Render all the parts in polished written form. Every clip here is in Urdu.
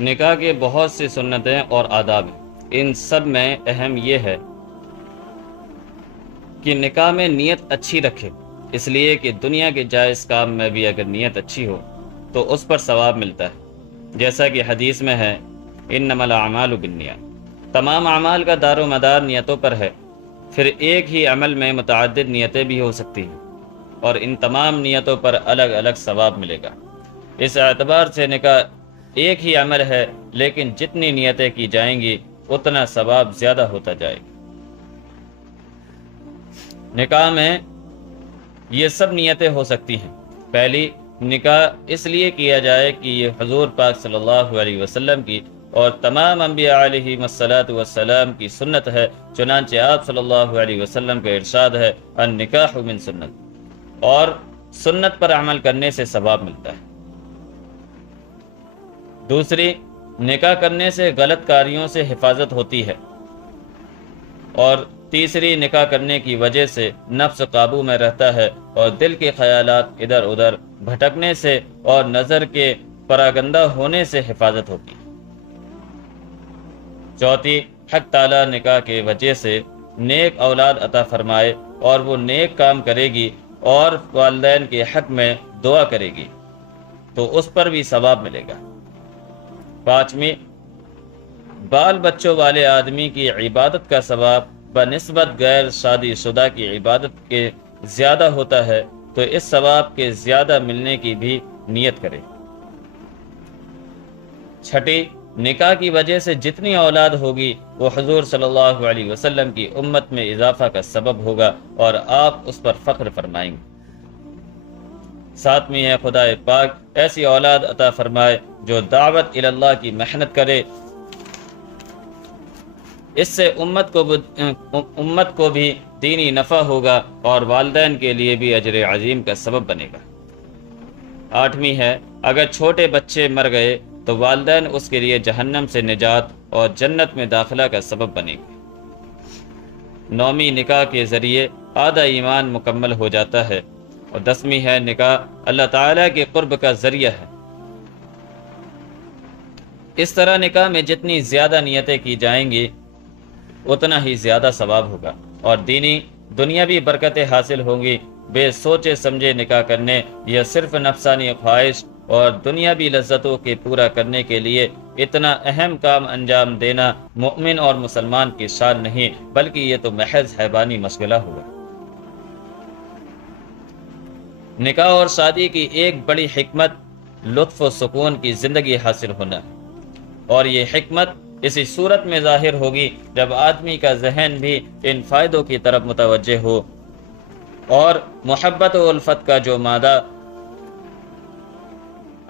نکاح کے بہت سی سنتیں اور آداب ہیں، ان سب میں اہم یہ ہے کہ نکاح میں نیت اچھی رکھے، اس لیے کہ دنیا کے جائز کام میں بھی اگر نیت اچھی ہو تو اس پر ثواب ملتا ہے، جیسا کہ حدیث میں ہے انما الاعمال بالنیات، تمام اعمال کا دار و مدار نیتوں پر ہے۔ پھر ایک ہی عمل میں متعدد نیتیں بھی ہو سکتی ہیں اور ان تمام نیتوں پر الگ الگ ثواب ملے گا۔ اس اعتبار سے نکاح ایک ہی عمل ہے، لیکن جتنی نیتیں کی جائیں گی اتنا ثواب زیادہ ہوتا جائے گا۔ نکاح میں یہ سب نیتیں ہو سکتی ہیں۔ پہلی، نکاح اس لیے کیا جائے کہ یہ حضور پاک صلی اللہ علیہ وسلم کی اور تمام انبیاء علیہ الصلاۃ والسلام کی سنت ہے، چنانچہ آپ صلی اللہ علیہ وسلم کا ارشاد ہے النکاح من سنت، اور سنت پر عمل کرنے سے ثواب ملتا ہے۔ دوسری، نکاح کرنے سے غلط کاریوں سے حفاظت ہوتی ہے، اور تیسری، نکاح کرنے کی وجہ سے نفس قابو میں رہتا ہے اور دل کے خیالات ادھر ادھر بھٹکنے سے اور نظر کے پراگندہ ہونے سے حفاظت ہوتی ہے۔ چوتھی، حق تعالی نکاح کے وجہ سے نیک اولاد عطا فرمائے اور وہ نیک کام کرے گی اور والدین کے حق میں دعا کرے گی تو اس پر بھی ثواب ملے گا۔ پانچویں، بال بچوں والے آدمی کی عبادت کا ثواب بنسبت غیر شادی شدہ کی عبادت کے زیادہ ہوتا ہے، تو اس ثواب کے زیادہ ملنے کی بھی نیت کرے۔ چھٹی، نکاح کی وجہ سے جتنی اولاد ہوگی وہ حضور صلی اللہ علیہ وسلم کی امت میں اضافہ کا سبب ہوگا اور آپ اس پر فخر فرمائیں گے۔ ساتویں ہے خدا پاک ایسی اولاد عطا فرمائے جو دعوت اللہ کی محنت کرے، اس سے امت کو بھی دینی نفع ہوگا اور والدین کے لیے بھی اجر عظیم کا سبب بنے گا۔ آٹھویں ہے اگر چھوٹے بچے مر گئے تو والدین اس کے لیے جہنم سے نجات اور جنت میں داخلہ کا سبب بنے گے۔ نویں، نکاح کے ذریعے آدھا ایمان مکمل ہو جاتا ہے، اور دسویں ہے نکاح اللہ تعالیٰ کے قرب کا ذریعہ ہے۔ اس طرح نکاح میں جتنی زیادہ نیتیں کی جائیں گی اتنا ہی زیادہ ثواب ہوگا اور دنیاوی برکتیں حاصل ہوں گی۔ بے سوچے سمجھے نکاح کرنے یا صرف نفسانی خواہش اور دنیاوی لذتوں کے پورا کرنے کے لیے اتنا اہم کام انجام دینا مومن اور مسلمان کی شان نہیں، بلکہ یہ تو محض حیوانی مشغلہ ہوا۔ نکاح اور شادی کی ایک بڑی حکمت لطف و سکون کی زندگی حاصل ہونا ہے، اور یہ حکمت اسی صورت میں ظاہر ہوگی جب آدمی کا ذہن بھی ان فائدوں کی طرف متوجہ ہو اور محبت و الفت کا جو مادہ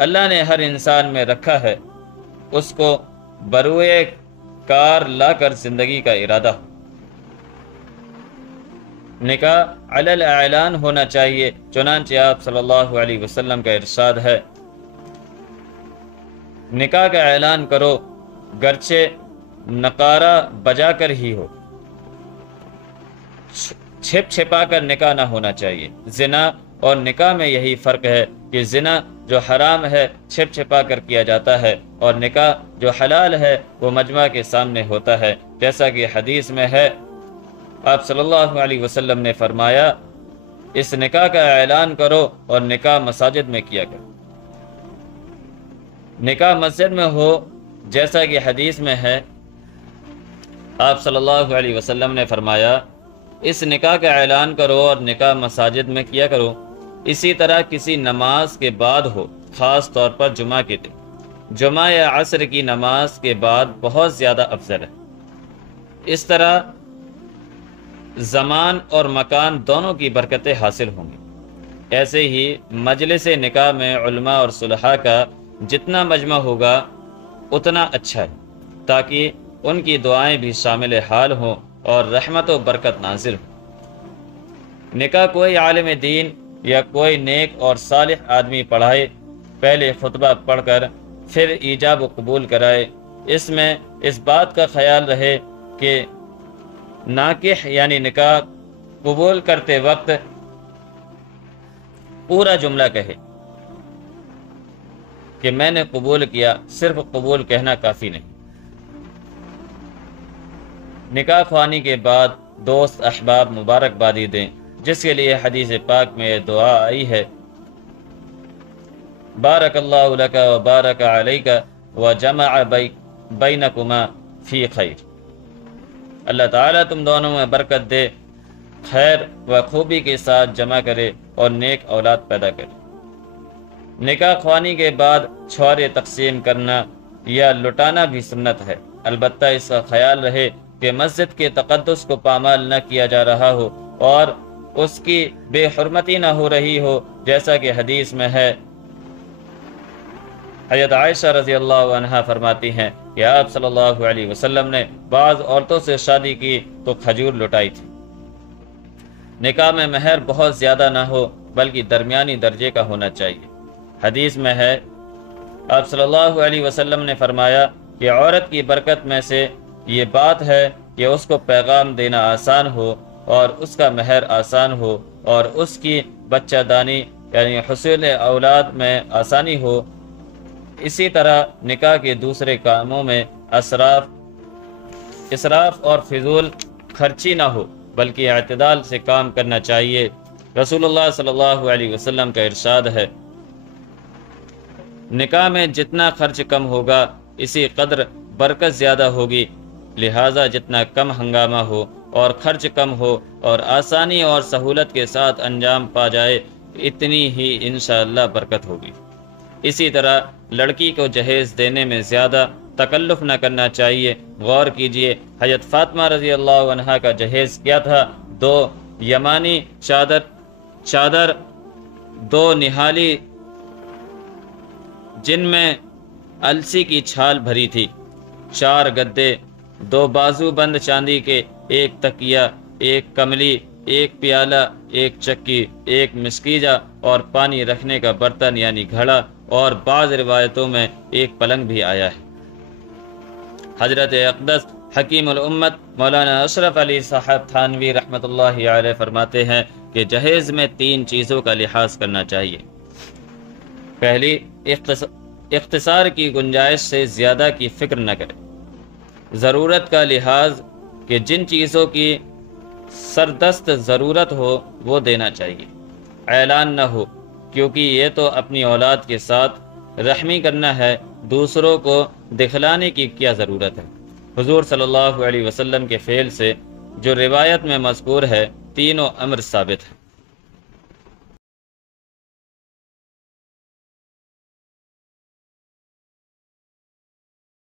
اللہ نے ہر انسان میں رکھا ہے اس کو بروئے کار لا کر زندگی کا ارادہ ہو۔ نکاح علی الاعلان ہونا چاہیے، چنانچہ آپ صلی اللہ علیہ وسلم کا ارشاد ہے نکاح کا اعلان کرو گرچہ نقارہ بجا کر ہی ہو، چھپ چھپا کر نکاح نہ ہونا چاہیے۔ زنا اور نکاح میں یہی فرق ہے کہ زنا جو حرام ہے چھپ چھپا کر کیا جاتا ہے، اور نکاح جو حلال ہے وہ مجمع کے سامنے ہوتا ہے، جیسا کہ حدیث میں ہے آپ صلی اللہ علیہ وسلم نے فرمایا اس نکاح کا اعلان کرو اور نکاح مساجد میں کیا کرو۔ نکاح مسجد میں ہو جیسا کہ حدیث میں ہے آپ صلی اللہ علیہ وسلم نے فرمایا اس نکاح کا اعلان کرو اور نکاح مساجد میں کیا کرو۔ اسی طرح کسی نماز کے بعد ہو، خاص طور پر جمعہ کے دن، جمعہ یا عصر کی نماز کے بعد بہت زیادہ افضل ہے۔ اس طرح زمان اور مکان دونوں کی برکتیں حاصل ہوں گی۔ ایسے ہی مجلس نکاح میں علماء اور صلحاء کا جتنا مجمع ہوگا اتنا اچھا ہے، تاکہ ان کی دعائیں بھی شامل حال ہوں اور رحمت و برکت نازل ہو۔ نکاح کوئی عالم دین یا کوئی نیک اور صالح آدمی پڑھائے، پہلے خطبہ پڑھ کر پھر ایجاب و قبول کرائے۔ اس میں اس بات کا خیال رہے کہ ناکح یعنی نکاح قبول کرتے وقت پورا جملہ کہے کہ میں نے قبول کیا، صرف قبول کہنا کافی نہیں۔ نکاح خوانی کے بعد دوست احباب مبارکبادی دیں، جس کے لیے حدیث پاک میں یہ دعا آئی ہے، بارک اللہ لک و بارک علیک و جمع بینکما فی خیر۔ اللہ تعالیٰ تم دونوں میں برکت دے، خیر و خوبی کے ساتھ جمع کرے اور نیک اولاد پیدا کرے۔ نکاح خوانی کے بعد چھوارے تقسیم کرنا یا لٹانا بھی سنت ہے، البتہ اس کا خیال رہے کہ مسجد کے تقدس کو پامال نہ کیا جا رہا ہو اور اس کی بے حرمتی نہ ہو رہی ہو، جیسا کہ حدیث میں ہے۔ حضرت عائشہ رضی اللہ عنہا فرماتی ہیں کہ آپ صلی اللہ علیہ وسلم نے بعض عورتوں سے شادی کی تو کھجور لٹائی تھی۔ نکاح میں مہر بہت زیادہ نہ ہو بلکہ درمیانی درجے کا ہونا چاہیے۔ حدیث میں ہے، آپ صلی اللہ علیہ وسلم نے فرمایا کہ عورت کی برکت میں سے یہ بات ہے کہ اس کو پیغام دینا آسان ہو اور اس کا مہر آسان ہو اور اس کی بچہ دانی یعنی حصول اولاد میں آسانی ہو۔ اسی طرح نکاح کے دوسرے کاموں میں اسراف اور فضول خرچی نہ ہو بلکہ اعتدال سے کام کرنا چاہیے۔ رسول اللہ صلی اللہ علیہ وسلم کا ارشاد ہے، نکاح میں جتنا خرچ کم ہوگا اسی قدر برکت زیادہ ہوگی، لہٰذا جتنا کم ہنگامہ ہو اور خرچ کم ہو اور آسانی اور سہولت کے ساتھ انجام پا جائے، اتنی ہی انشاءاللہ برکت ہوگی۔ اسی طرح لڑکی کو جہیز دینے میں زیادہ تکلف نہ کرنا چاہیے۔ غور کیجئے، حضرت فاطمہ رضی اللہ عنہا کا جہیز کیا تھا؟ 2 یمانی چادر، 2 نہالی جن میں السی کی چھال بھری تھی، 4 گدے، 2 بازو بند چاندی کے، 1 تکیہ، 1 کملی، 1 پیالہ، 1 چکی، 1 مسکیجہ اور پانی رکھنے کا برتن یعنی گھڑا، اور بعض روایتوں میں 1 پلنگ بھی آیا ہے۔ حضرت اقدس حکیم الامت مولانا اشرف علی صاحب تھانوی رحمۃ اللہ علیہ فرماتے ہیں کہ جہیز میں 3 چیزوں کا لحاظ کرنا چاہیے۔ پہلی، اختصار کی گنجائش سے زیادہ کی فکر نہ کرے۔ ضرورت کا لحاظ کہ جن چیزوں کی سردست ضرورت ہو وہ دینا چاہیے، اعلان نہ ہو، کیونکہ یہ تو اپنی اولاد کے ساتھ رحمی کرنا ہے، دوسروں کو دکھلانے کی کیا ضرورت ہے۔ حضور صلی اللہ علیہ وسلم کے فعل سے جو روایت میں مذکور ہے، تینوں امر ثابت ہے۔